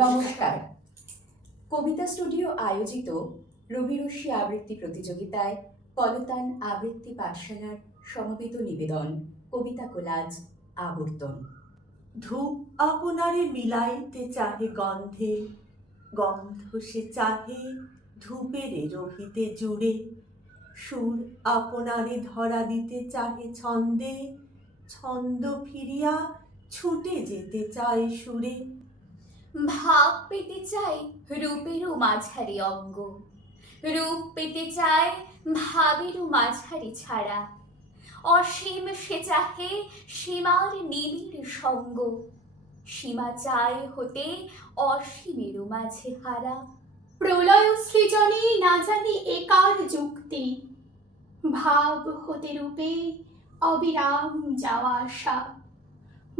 নমস্কার। কবিতা স্টুডিও আয়োজিত রবিরশ্মি আবৃত্তি প্রতিযোগিতায় পলতান আবৃত্তি পাঠশালার সমবেত নিবেদন, কবিতা কোলাজ, আবর্তন। ধূপ আপনারে মিলাইতে চাহে গন্ধে, গন্ধ সে চাহে ধূপের রহিতে জুড়ে। সুর আপনারে ধরা দিতে চাহে ছন্দে, ছন্দ ফিরিয়া ছুটে যেতে চায় সুরে। ভাব পেতে চাই রূপেরও মাঝারি অঙ্গ। রূপ পেতে চায় ভাবেরও মাঝারি ছাড়া। অসীম সে চাহে সীমার নিবিড় সঙ্গ। সীমা চায় হতে অসীমেরও মাঝে হারা। প্রলয় সৃজনে না জানি একার যুক্তি। ভাব হতে রূপে অবিরাম যাওয়া আসা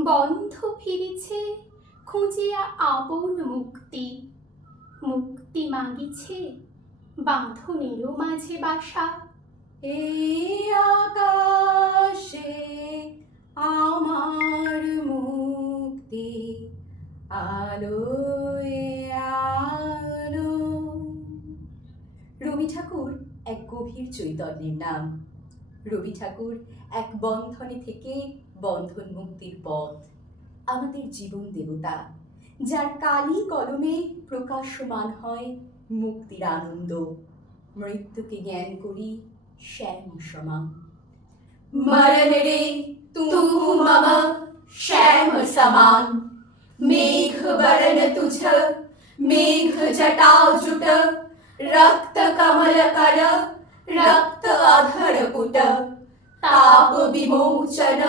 বন্ধ ফিরেছে খুঁজিয়া আপন মুক্তি। মুক্তি মাগিছে বাঁধনেরও মাঝে বাসা। এই আকাশে আমার মুক্তি আলো আলো। রবি ঠাকুর এক গভীর চৈতন্যের নাম। রবি ঠাকুর এক বন্ধনে থেকে বন্ধন মুক্তির পথ। আমাদের জীবন দেবতা, যার কালি কলমে প্রকাশমান হয় মুক্তির আনন্দ। মৃত্যুকে জ্ঞান করি শ্যাম সমা মরণ রে তু মম, শ্যাম সমান মেঘ বরণ তুঝ, মেঘ জটা জুট। রক্ত কমল কর, রক্ত অধর পুট। তাপ বিমোচন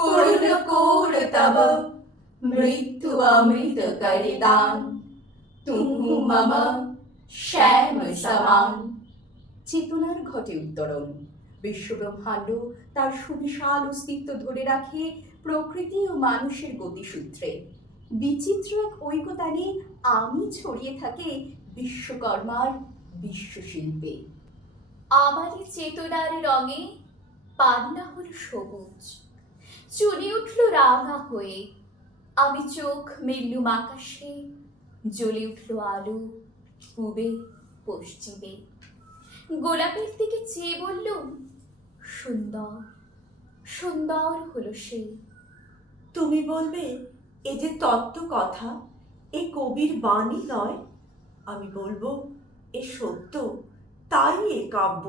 পূর্ণ কর তব মৃত্যু অমৃত করে দান তুমু শ্যাম সমান চেতনার ঘটে উত্তরণ বিশ্বব্রহ্মাণ্ড তার সুবিশাল অস্তিত্ব ধরে রাখে প্রকৃতি ও মানুষের গতিসূত্রে। বিচিত্র এক ঐকতানে আমি ছড়িয়ে থাকে বিশ্বকর্মার বিশ্বশিল্পে। আমারই চেতনার রঙে পান্না হল সবুজ। চুরি উঠল রাঙা হয়ে। আমি চোখ মেললুম আকাশে, জ্বলে উঠল আলো পূবে পশ্চিমে। গোলাপের দিকে চেয়ে বললুম, সুন্দর সুন্দর হলো সে। তুমি বলবে, এ যে তত্ত্ব কথা, এ কবির বাণী নয়। আমি বলব, এ সত্য, তাই এ কাব্য।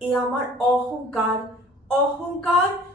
এ আমার অহংকার অহংকার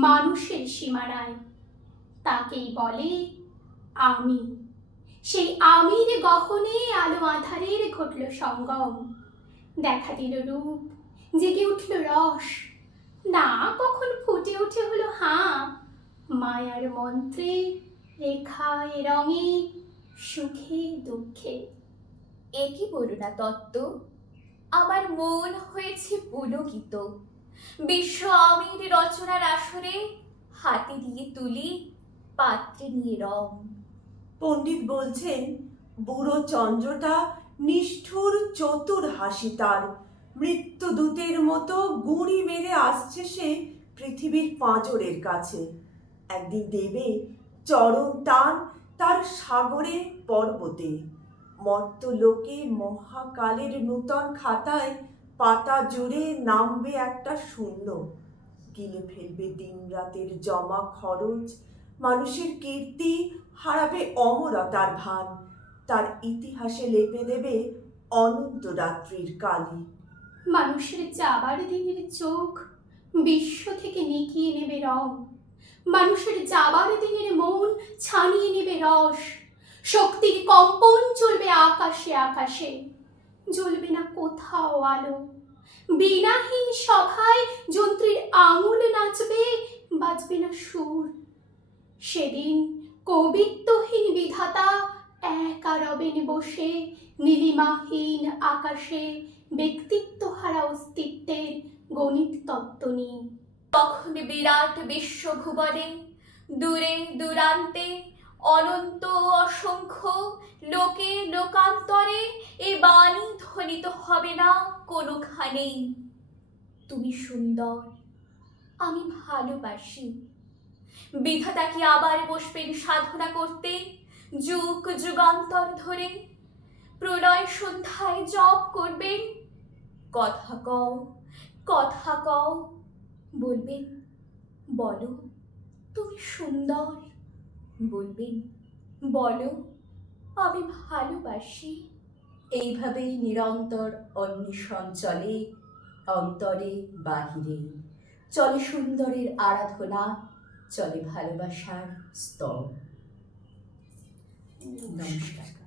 মানুষের সীমানায়। তাকেই বলে আমি। সেই আমির গহনে আলো আধারের ঘটল সঙ্গম। দেখা দিল রূপ, জেগে উঠল রস। না, কখন ফুটে উঠে হলো হাঁ। মায়ার মন্ত্রে, রেখায় রঙে, সুখে, দুঃখে। একই বলুনা তত্ত্ব আমার মন হয়েছে পুলকিত। বিশ্ব আমির রচনার আসরে হাতে দিয়ে তুলি, পাত্রে নিয়ে রং। পণ্ডিত বলছেন, বুড়ো চন্দ্রটা নিষ্ঠুর চতুর হাসি তার। মৃত্যুদূতের মতো গুঁড়ি মেরে আসছে সে পৃথিবীর পাঁজরের কাছে। একদিন দেবে চরম টান তার সাগরে পর্বতে। মর্ত লোকে মহাকালের নূতন খাতায় পাতা জুড়ে নামবে একটা শূন্য। গিলে ফেলবে দিন রাতের জমা খরচ। মানুষের কীর্তি হারাবে অমরতার ভান। তার ইতিহাসে লেপে দেবে অনন্ত রাত্রির কালি। মানুষের যাবার দিনের চোখ বিশ্ব থেকে নিকিয়ে নেবে রং। মানুষের যাবার দিনের মন ছানিয়ে নেবে রস। শক্তির কম্পন চলবে আকাশে আকাশে। জ্বলবে না কোথাও আলো। বিনাহীন সভায় যন্ত্রীর আঙুল নাচবে, বাজবে না সুর। সেদিন কবিত্বহীন বিধাতা একা রবেন বসে, নীলিমাহীন আকাশে ব্যক্তিত্ব হারা অস্তিত্বের গণিত তত্ত্ব নিয়ে। তখন বিরাট বিশ্বভুবনে দূরে দূরান্তে অনন্ত অসংখ্য লোকে এ ধ্বনিত হবে না কোনোখানেই তুমি সুন্দর, আমি ভালোবাসি। বিধাতা কি আবার বসবেন সাধনা করতে? যুগ যুগান্তর ধরে প্রলয় সন্ধ্যায় জপ করবেন? কথা কও কথা কও, বলবেন, বলো, তুমি সুন্দর, বলবেন, বলো, আমি ভালোবাসি। এইভাবেই নিরন্তর অন্বেষণ চলে অন্তরে বাহিরে। চলে সুন্দরের আরাধনা চলে ভালোবাসার স্তর নমস্কার।